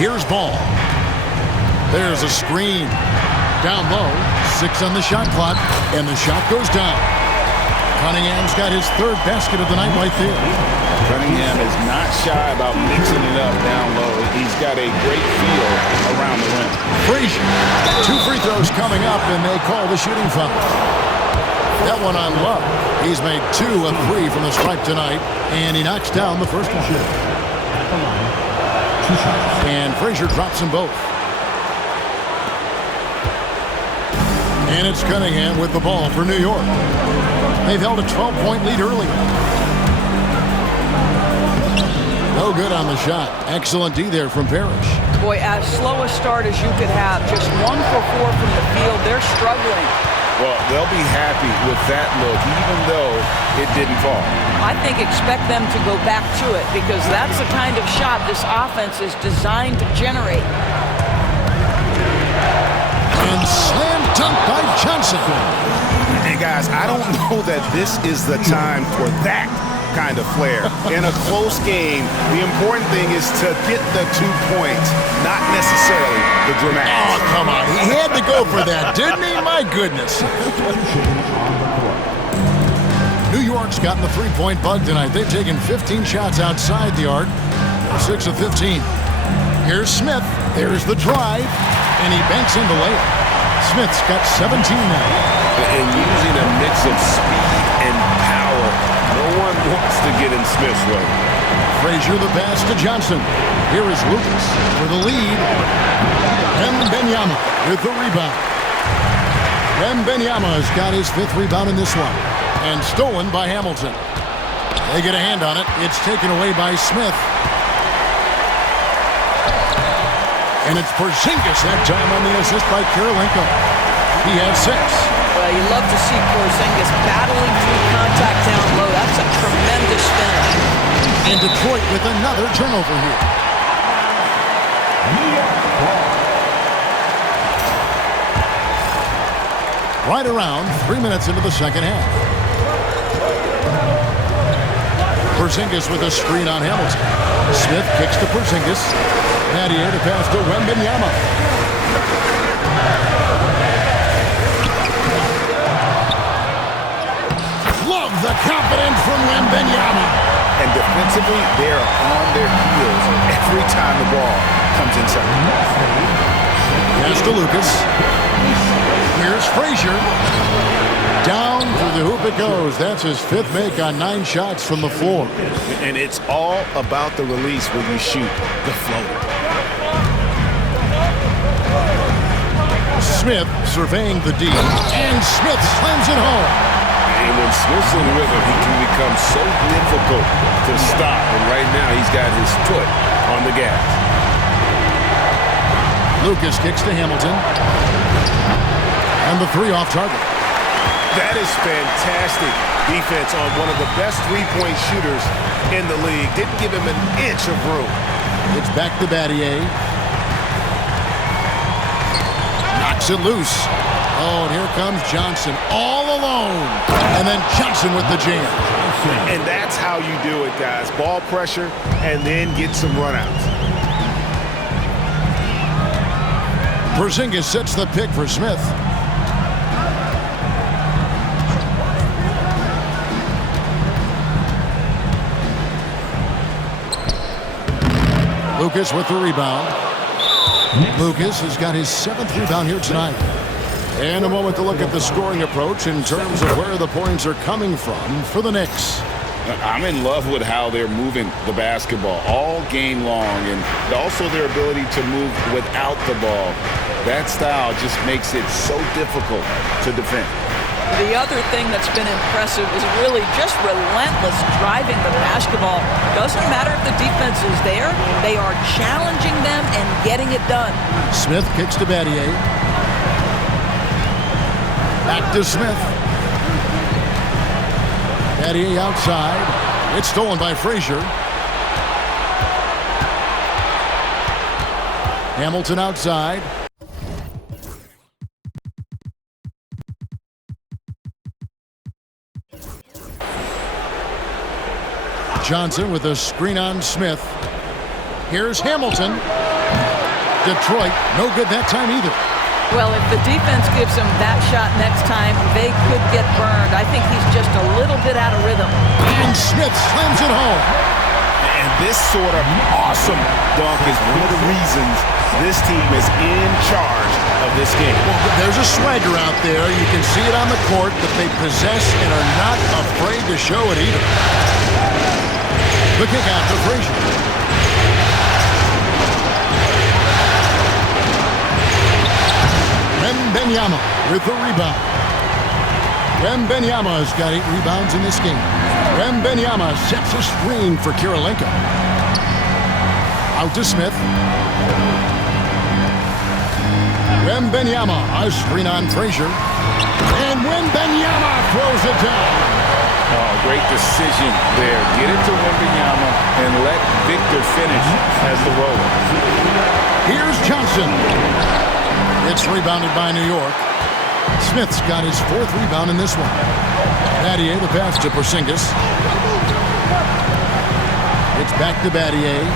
Here's ball. There's a screen. Down low. 6 on the shot clock. And the shot goes down. Cunningham's got his 3rd basket of the night right there. Cunningham is not shy about mixing it up down low. He's got a great feel around the rim. Frazier. 2 free throws coming up, and they call the shooting foul. That one on Love. He's made 2 of 3 from the stripe tonight, and he knocks down the first one. And Frazier drops them both. And it's Cunningham with the ball for New York. They've held a 12-point lead early. No good on the shot. Excellent D there from Parrish. Boy, as slow a start as you could have. Just 1 for 4 from the field. They're struggling. Well, they'll be happy with that look, even though it didn't fall. I think expect them to go back to it because that's the kind of shot this offense is designed to generate. And slam dunk by Johnson. Hey, guys, I don't know that this is the time for that kind of flair. In a close game, the important thing is to get the 2 points, not necessarily the dramatics. Oh, come on. He had to go for that, didn't he? My goodness. New York's gotten the 3-point bug tonight. They've taken 15 shots outside the arc. 6 of 15. Here's Smith. There's the drive. And he banks in the layup. Smith's got 17 now. And using a mix of speed and power, no one wants to get in Smith's way. Frazier the pass to Johnson. Here is Lucas for the lead. Wembanyama with the rebound. Wembanyama has got his 5th rebound in this one. And stolen by Hamilton. They get a hand on it. It's taken away by Smith. And it's Porzingis that time on the assist by Kirilenko. He has 6. Well, you love to see Porzingis battling through contact down low. That's a tremendous finish. And Detroit with another turnover here. Right around 3 minutes into the second half. Porzingis with a screen on Hamilton. Smith kicks to Porzingis. Nadia to pass to Wembanyama. Love the confidence from Wembanyama. And defensively, they're on their heels every time the ball comes inside. Pass to Lucas. Here's Frazier. Down through the hoop it goes. That's his 5th make on 9 shots from the floor. And it's all about the release when you shoot the floater. Smith surveying the D, and Smith slams it home. And when Smith's in rhythm, he can become so difficult to stop. And right now, he's got his foot on the gas. Lucas kicks to Hamilton. And the 3 off target. That is fantastic defense on one of the best 3-point shooters in the league. Didn't give him an inch of room. It's back to Battier. Knocks it loose. Oh, and here comes Johnson all alone. And then Johnson with the jam. And that's how you do it, guys. Ball pressure and then get some runouts. Porzingis sets the pick for Smith. Lucas with the rebound. Lucas has got his 7th rebound here tonight. And a moment to look at the scoring approach in terms of where the points are coming from for the Knicks. I'm in love with how they're moving the basketball all game long, and also their ability to move without the ball. That style just makes it so difficult to defend. The other thing that's been impressive is really just relentless driving the basketball. Doesn't matter if the defense is there. They are challenging them and getting it done. Smith kicks to Battier. Back to Smith. Battier outside. It's stolen by Frazier. Hamilton outside. Johnson with a screen on Smith. Here's Hamilton. Detroit, no good that time either. Well, if the defense gives him that shot next time, they could get burned. I think he's just a little bit out of rhythm. And Smith slams it home. And this sort of awesome dunk is one of the reasons this team is in charge of this game. Well, there's a swagger out there. You can see it on the court, but they possess and are not afraid to show it either. The kick out to Frazier. Wembanyama with the rebound. Wembanyama has got 8 rebounds in this game. Wembanyama sets a screen for Kirilenko. Out to Smith. Wembanyama, a screen on Frazier. And Wembanyama throws it down. Oh, great decision there. Get it to Wembanyama and let Victor finish as the roller. Here's Johnson. It's rebounded by New York. Smith's got his 4th rebound in this one. Battier, the pass to Porzingis. It's back to Battier.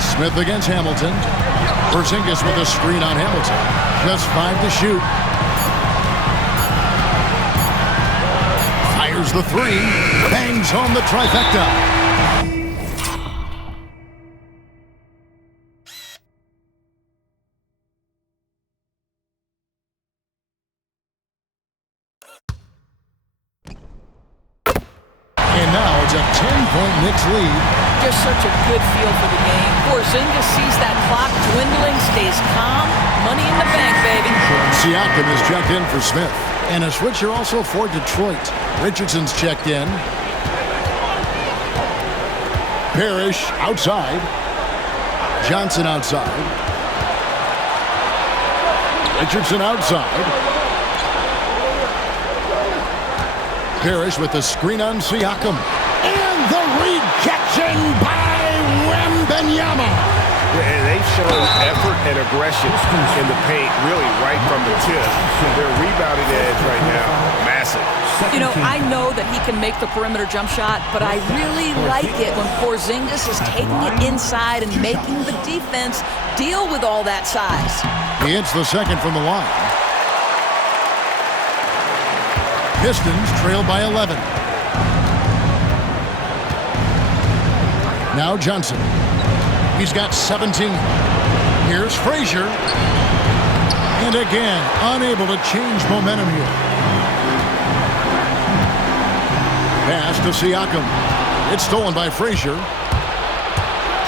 Smith against Hamilton. Porzingis with a screen on Hamilton. Just 5 to shoot. Fires the 3. Bangs home the trifecta. And now it's a 10-point Knicks lead. Just such a good feel for the game. Porzingis sees that clock dwindling, stays calm. Money in the bank, baby. Siakam is checked in for Smith. And a switcher also for Detroit. Richardson's checked in. Parrish outside. Johnson outside. Richardson outside. Parrish with the screen on Siakam. And the rejection by Wembanyama. They've shown effort and aggression in the paint, really right from the tip. Their rebounding edge right now, massive. You know, I know that he can make the perimeter jump shot, but I really like it when Porzingis is taking it inside and making the defense deal with all that size. He hits the second from the line. Pistons trail by 11. Now Johnson. He's got 17. Here's Frazier. And again, unable to change momentum here. Pass to Siakam. It's stolen by Frazier.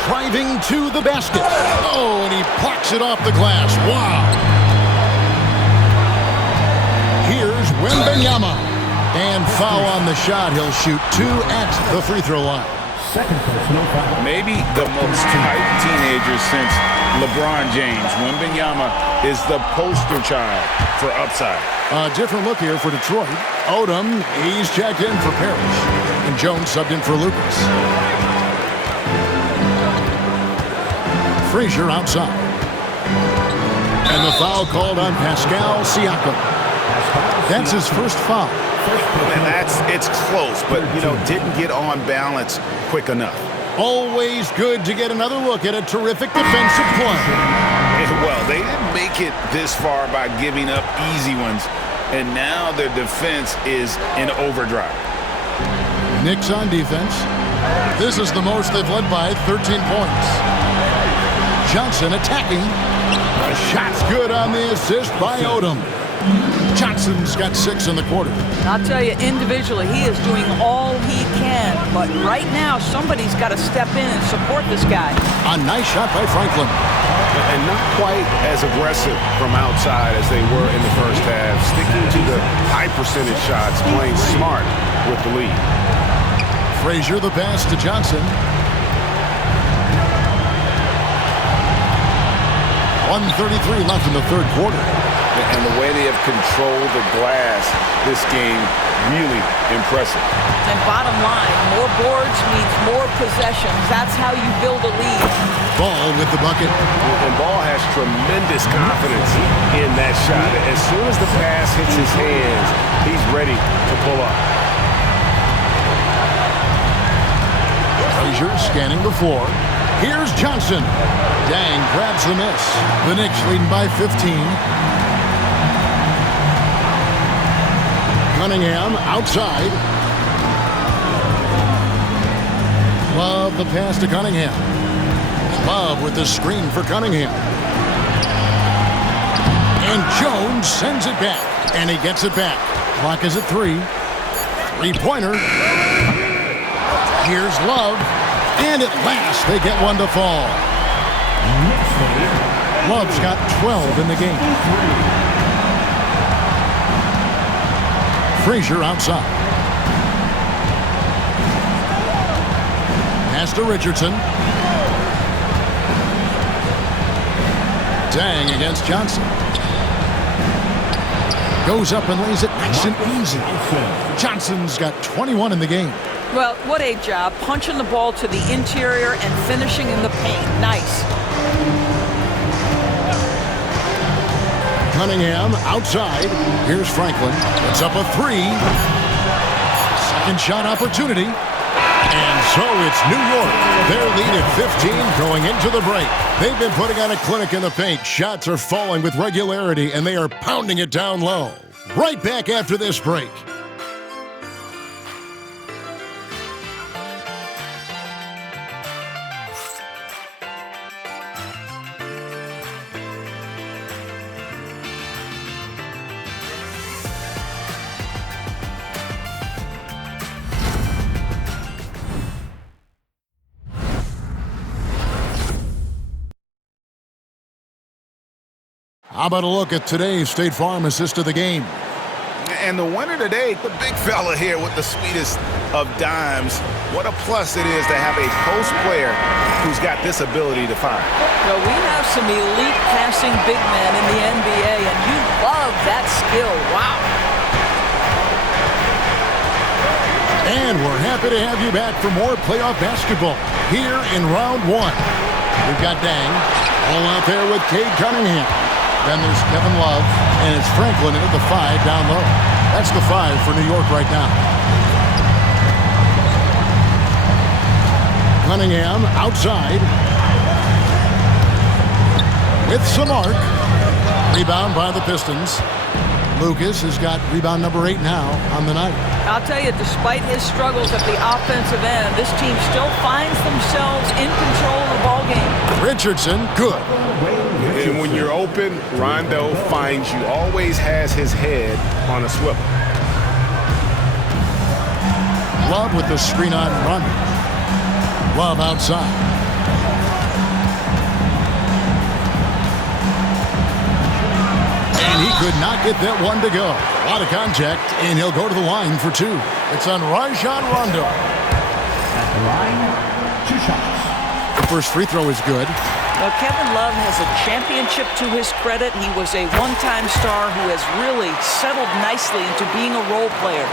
Driving to the basket. Oh, and he plucks it off the glass. Wow. Here's Wembanyama. And foul on the shot. He'll shoot 2 at the free throw line. Maybe the most hyped teenager since LeBron James. Wembanyama is the poster child for upside. A different look here for Detroit. Odom, he's checked in for Parrish. And Jones subbed in for Lucas. Frazier outside. And the foul called on Pascal Siakam. That's his first foul. And it's close, but, didn't get on balance quick enough. Always good to get another look at a terrific defensive play. Well, they didn't make it this far by giving up easy ones, and now their defense is in overdrive. Knicks on defense. This is the most they've led by 13 points. Johnson attacking. A shot's good on the assist by Odom. Johnson's got 6 in the quarter. I'll tell you, individually, he is doing all he can. But right now, somebody's got to step in and support this guy. A nice shot by Franklin. And not quite as aggressive from outside as they were in the first half. Sticking to the high percentage shots, playing smart with the lead. Frazier the pass to Johnson. 1:33 left in the third quarter. And the way they have controlled the glass this game, really impressive. And bottom line, more boards means more possessions. That's how you build a lead. Ball with the bucket. And Ball has tremendous confidence in that shot. As soon as the pass hits his hands, he's ready to pull up. Frazier scanning the floor. Here's Johnson. Dang grabs the miss. The Knicks leading by 15. Cunningham outside. Love the pass to Cunningham. Love with the screen for Cunningham. And Jones sends it back. And he gets it back. Clock is at 3. Three-pointer. Here's Love. And at last, they get one to fall. Love's got 12 in the game. Frazier outside. Pass to Richardson. Dang against Johnson. Goes up and lays it nice and easy. Johnson's got 21 in the game. Well, what a job. Punching the ball to the interior and finishing in the paint. Nice. Cunningham outside. Here's Franklin. It's up a 3. Second shot opportunity. And so it's New York. Their lead at 15 going into the break. They've been putting on a clinic in the paint. Shots are falling with regularity, and they are pounding it down low. Right back after this break. How about a look at today's State Farm assist of the game? And the winner today, the big fella here with the sweetest of dimes. What a plus it is to have a post player who's got this ability to find. Well, we have some elite passing big men in the NBA, and you love that skill. Wow. And we're happy to have you back for more playoff basketball here in round 1. We've got Dang all out there with Cade Cunningham. Then there's Kevin Love, and it's Franklin at the 5 down low. That's the 5 for New York right now. Cunningham outside. With some arc. Rebound by the Pistons. Lucas has got rebound number 8 now on the night. I'll tell you, despite his struggles at the offensive end, this team still finds themselves in control of the ballgame. Richardson, good. And when you're open, Rondo finds you. Always has his head on a swivel. Love with the screen on Rondo. Love outside. And he could not get that one to go. A lot of contact, and he'll go to the line for 2. It's on Rajon Rondo. At the line, 2 shots. The first free throw is good. Well, Kevin Love has a championship to his credit. He was a one-time star who has really settled nicely into being a role player.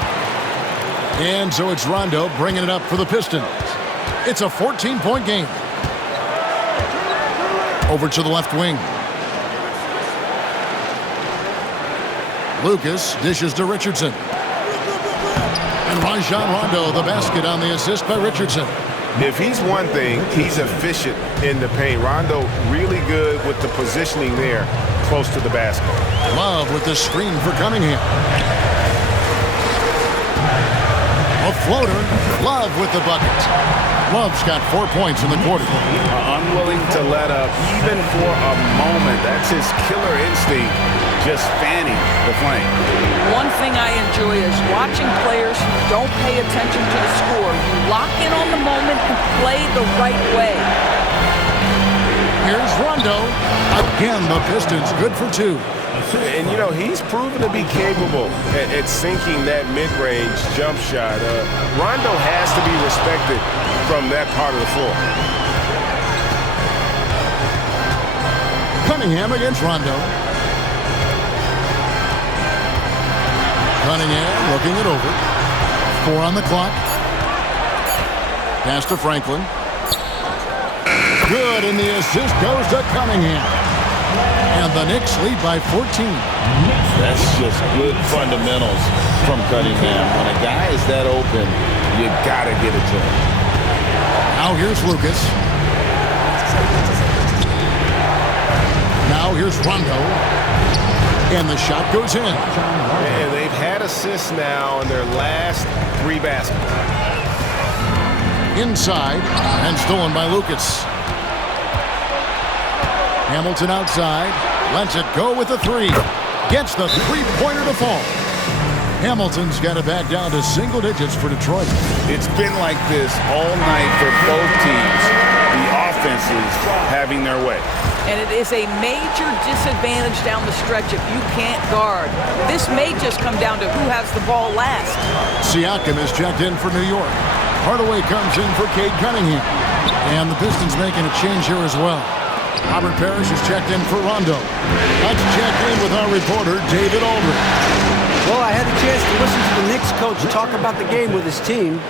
And so it's Rondo bringing it up for the Pistons. It's a 14-point game. Over to the left wing. Lucas dishes to Richardson. And Rajon Rondo, the basket on the assist by Richardson. If he's one thing, he's efficient in the paint. Rondo really good with the positioning there close to the basket. Love with the screen for Cunningham. A floater. Love with the bucket. Love's got 4 points in the quarter. Unwilling to let up even for a moment. That's his killer instinct, just fanning the flame. One thing I enjoy is watching players who don't pay attention to the score. You lock in on the moment and play the right way. Here's Rondo. Again, the Pistons good for 2. And, you know, he's proven to be capable at sinking that mid-range jump shot. Rondo has to be respected from that part of the floor. Cunningham against Rondo. Cunningham looking it over. 4 on the clock. Pass to Franklin. Good, and the assist goes to Cunningham. And the Knicks lead by 14. That's just good fundamentals from Cunningham. When a guy is that open, you got to get it to him. Now here's Lucas. Now here's Rondo. And the shot goes in. And they've had assists now in their last 3 baskets. Inside and stolen by Lucas. Hamilton outside. Lets it go with the 3. Gets the 3-pointer to fall. Hamilton's got it back down to single digits for Detroit. It's been like this all night for both teams. The offenses having their way. And it is a major disadvantage down the stretch if you can't guard. This may just come down to who has the ball last. Siakam is checked in for New York. Hardaway comes in for Cade Cunningham. And the Pistons making a change here as well. Robert Parrish is checked in for Rondo. Let's check in with our reporter, David Aldridge. Well, I had a chance to listen to the Knicks coach talk about the game with his team.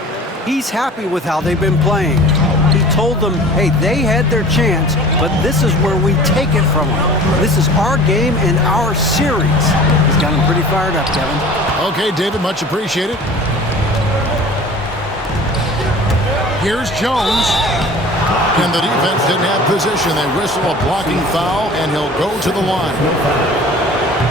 He's happy with how they've been playing. He told them, hey, they had their chance, but this is where we take it from them. This is our game and our series. He's got them pretty fired up, Kevin. Okay, David, much appreciated. Here's Jones. And the defense didn't have position. They whistle a blocking foul, and he'll go to the line.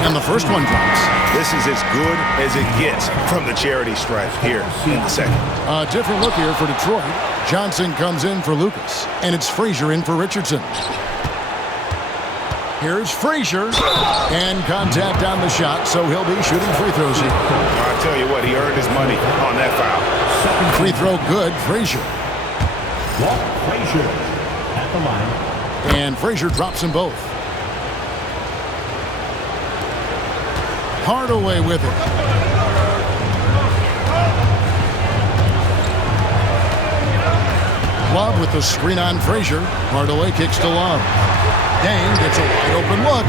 And the first one drops. This is as good as it gets from the charity stripe here in the second. A different look here for Detroit. Johnson comes in for Lucas, and it's Frazier in for Richardson. Here's Frazier, and contact on the shot, so he'll be shooting free throws here. I'll tell you what, he earned his money on that foul. Free throw good, Frazier. Walt Frazier at the line. And Frazier drops them both. Hardaway with it. Love with the screen on Frazier. Hardaway kicks to Love. Dang gets a wide open look.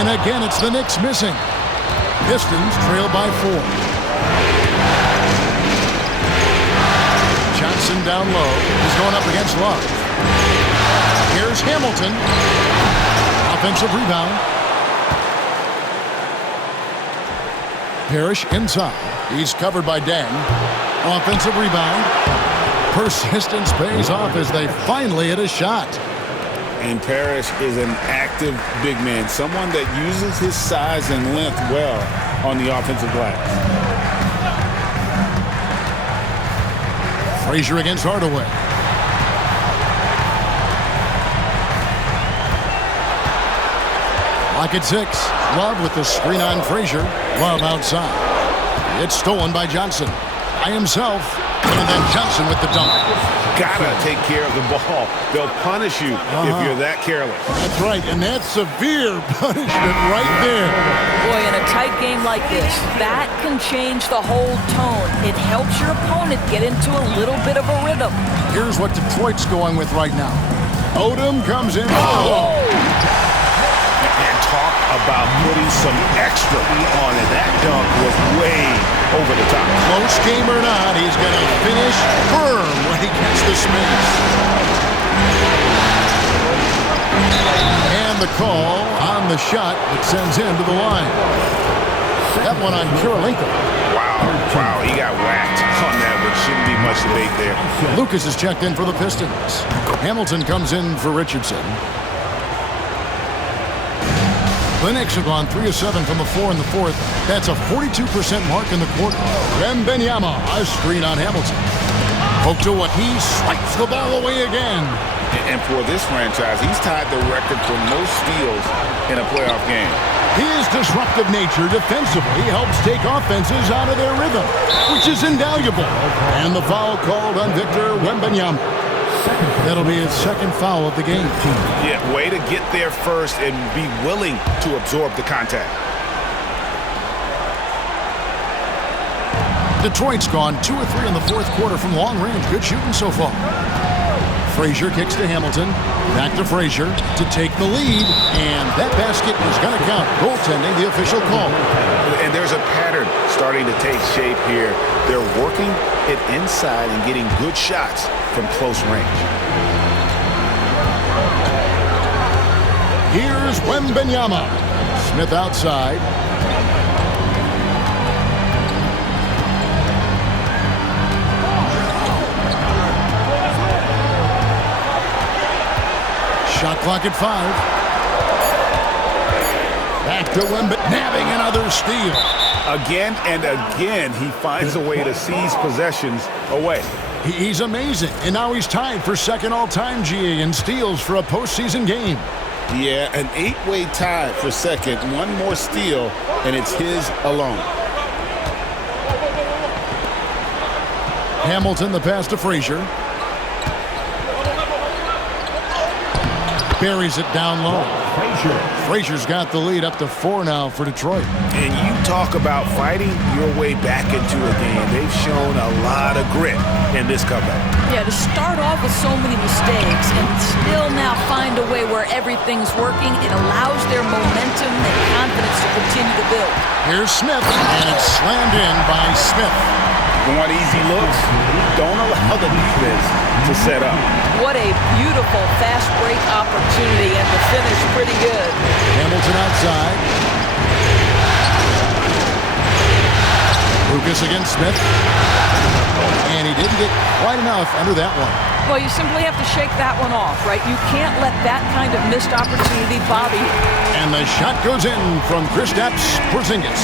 And again, it's the Knicks missing. Pistons trail by 4. Johnson down low. He's going up against Love. Here's Hamilton. Offensive rebound. Parrish inside. He's covered by Deng. Offensive rebound. Persistence pays off as they finally hit a shot. And Parrish is an active big man, someone that uses his size and length well on the offensive glass. Frazier against Hardaway. Lock at 6. Love with the screen on Frazier. Love outside. It's stolen by Johnson. By himself. And then Johnson with the dunk. Gotta take care of the ball. They'll punish you if you're that careless. That's right, and that's severe punishment right there. Boy, in a tight game like this, that can change the whole tone. It helps your opponent get into a little bit of a rhythm. Here's what Detroit's going with right now. Odom comes in. And talk about putting some extra on it. That dunk was way over the top. Close game or not, he's going to finish firm when he gets the space. And the call on the shot that sends him to the line. That one on Kirilenko. Wow, he got whacked on that, which shouldn't be much debate there. Lucas is checked in for the Pistons. Hamilton comes in for Richardson. The Knicks have gone 3 of 7 from the floor in the fourth. That's a 42% mark in the quarter. Wembanyama, a screen on Hamilton. Poked away. He swipes the ball away again. And for this franchise, he's tied the record for most steals in a playoff game. His disruptive nature defensively helps take offenses out of their rhythm, which is invaluable. And the foul called on Victor Wembanyama. That'll be his second foul of the game. Yeah, way to get there first and be willing to absorb the contact. Detroit's gone 2 of 3 in the fourth quarter from long range. Good shooting so far. Frazier kicks to Hamilton. Back to Frazier to take the lead. And that basket is going to count. Goaltending, the official call. And there's a pattern starting to take shape here. They're working it inside and getting good shots from close range. Here's Wembanyama. Smith outside. Shot clock at 5. Back to Wemby, nabbing another steal. Again and again, he finds a way to seize possessions away. He's amazing, and now he's tied for second all-time, GA, in steals for a postseason game. Yeah, an 8-way tie for second. One more steal, and it's his alone. Hamilton, the pass to Frazier. Buries it down low. Frazier's got the lead up to 4 now for Detroit. And you talk about fighting your way back into a game. They've shown a lot of grit in this comeback. Yeah, to start off with so many mistakes and still now find a way where everything's working, it allows their momentum and confidence to continue to build. Here's Smith, and it's slammed in by Smith. Want easy looks? Don't allow the defense to set up. What a beautiful fast break opportunity, and the finish pretty good. Hamilton outside. Lucas against Smith. And he didn't get quite enough under that one. Well, you simply have to shake that one off, right? You can't let that kind of missed opportunity bother you. And the shot goes in from Kristaps Porzingis.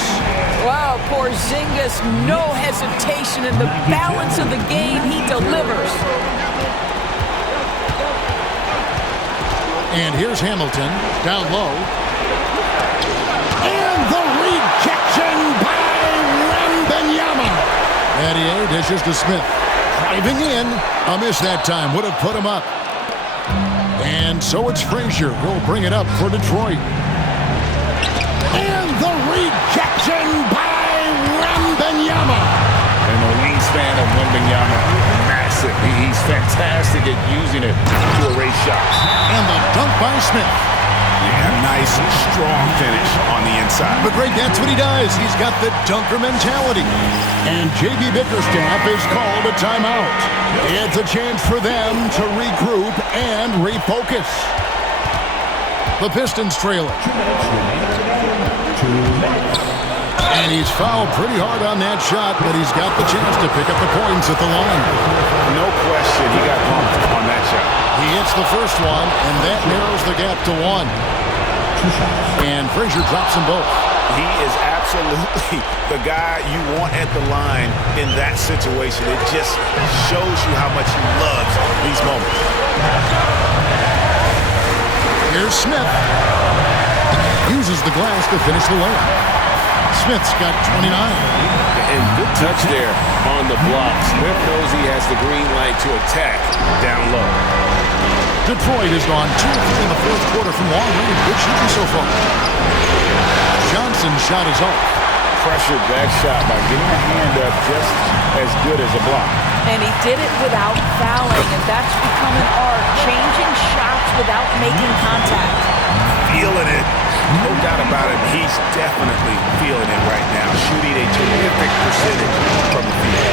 Wow, Porzingis, no hesitation in the balance of the game. He delivers. And here's Hamilton, down low. And the rejection by Wembanyama. Adier dishes to Smith. Driving in. A miss that time. Would have put him up. And so it's Frazier. He'll bring it up for Detroit. And the rejection by Wembanyama. And the wingspan of Wembanyama, massive. He's fantastic at using it to erase shots. And the dunk by Smith. Yeah, nice, strong finish on the inside. But Greg, that's what he does. He's got the dunker mentality. And J.B. Bickerstaff is called a timeout. It's a chance for them to regroup and refocus. The Pistons trail it. And he's fouled pretty hard on that shot, but he's got the chance to pick up the points at the line. No question, he got bumped on that shot. He hits the first one, and that narrows the gap to 1. And Frazier drops them both. He is absolutely the guy you want at the line in that situation. It just shows you how much he loves these moments. Here's Smith. Uses the glass to finish the layup. Smith's got 29. And good touch there on the block. Smith knows he has the green light to attack down low. Detroit has gone 2 in the fourth quarter from long range. Good shooting so far. Johnson's shot is off. Pressured that shot by getting a hand up just as good as a block. And he did it without fouling, and that's become an art, changing shots without making contact. Feeling it. No doubt about it. He's definitely feeling it right now. Shooting a terrific percentage from the field.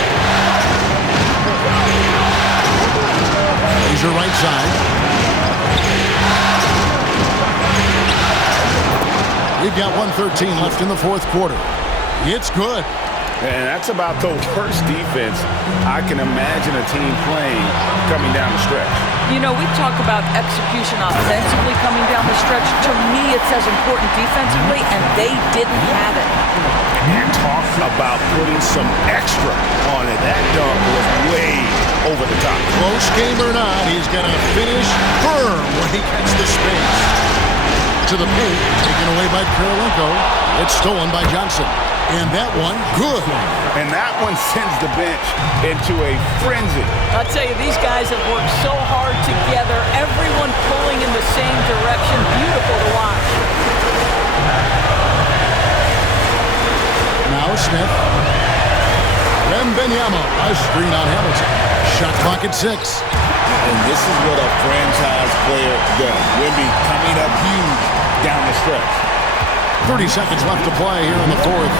He's your right side. We've got 1:13 left in the fourth quarter. It's good. And that's about the worst defense I can imagine a team playing coming down the stretch. You know, we talk about execution offensively coming down the stretch. To me, it's as important defensively, and they didn't have it. And talk about putting some extra on it. That dunk was way over the top. Close game or not, he's going to finish firm when he gets the space. To the paint, taken away by Kirilenko. It's stolen by Johnson. And that one, good. And that one sends the bench into a frenzy. I'll tell you, these guys have worked so hard together, everyone pulling in the same direction. Beautiful to watch. Now Smith. Wembanyama, a screen on Hamilton. Shot clock at 6. And this is what a franchise player does. Wemby coming up huge down the stretch. 30 seconds left to play here in the fourth.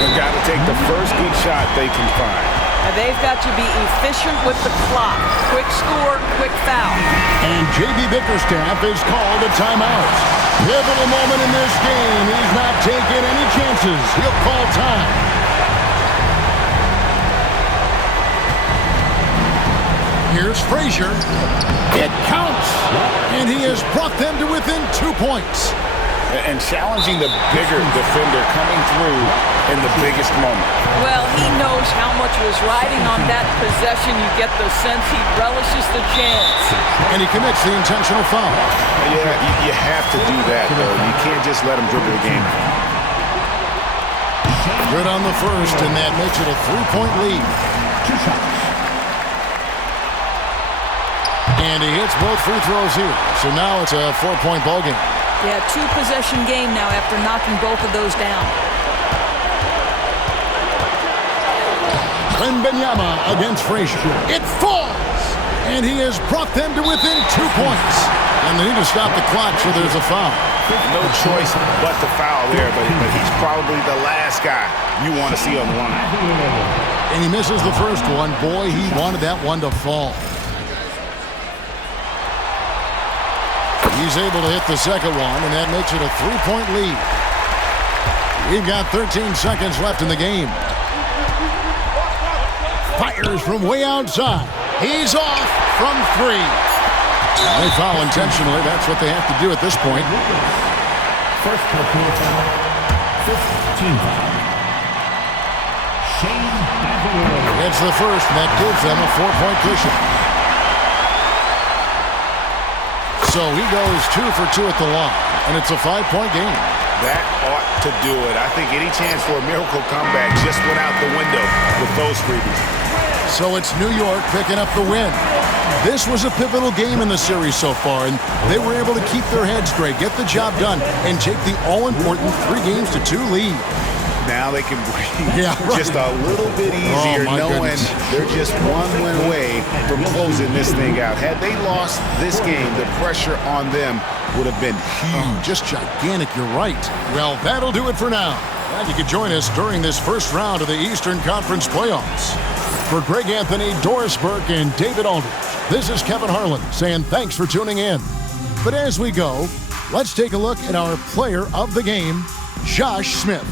They've got to take the first good shot they can find. And they've got to be efficient with the clock. Quick score, quick foul. And J.B. Bickerstaff is called a timeout. Pivotal moment in this game. He's not taking any chances. He'll call time. Here's Frazier. It counts. And he has brought them to within 2 points. and challenging the bigger defender coming through in the biggest moment. Well, he knows how much was riding on that possession. You get the sense he relishes the chance. And he commits the intentional foul. Yeah, you have to do that, though. You can't just let him dribble the game. Good on the first, and that makes it a 3-point lead. 2 shots. And he hits both free throws here. So now it's a 4-point ball game. Yeah, 2-possession game now after knocking both of those down. Wembanyama against Frazier. It falls! And he has brought them to within 2 points. And they need to stop the clock, so there's a foul. No choice but to foul there, but he's probably the last guy you want to see on the line. And he misses the first one. Boy, he wanted that one to fall. He's able to hit the second one, and that makes it a 3-point lead. We've got 13 seconds left in the game. Fires from way outside. He's off from 3. They foul intentionally. That's what they have to do at this point. First personal foul. 15 foul. Shane Battier. It's the first, and that gives them a 4-point cushion. So he goes 2 for 2 at the line, and it's a 5-point game. That ought to do it. I think any chance for a miracle comeback just went out the window with those freebies. So it's New York picking up the win. This was a pivotal game in the series so far, and they were able to keep their heads straight, get the job done, and take the all-important 3-2 lead. Now they can breathe just a little bit easier knowing they're just one win away from closing this thing out. Had they lost this game, the pressure on them would have been huge. Just gigantic, you're right. Well, that'll do it for now. Glad you could join us during this first round of the Eastern Conference playoffs. For Greg Anthony, Doris Burke, and David Aldridge, this is Kevin Harlan saying thanks for tuning in. But as we go, let's take a look at our player of the game, Josh Smith.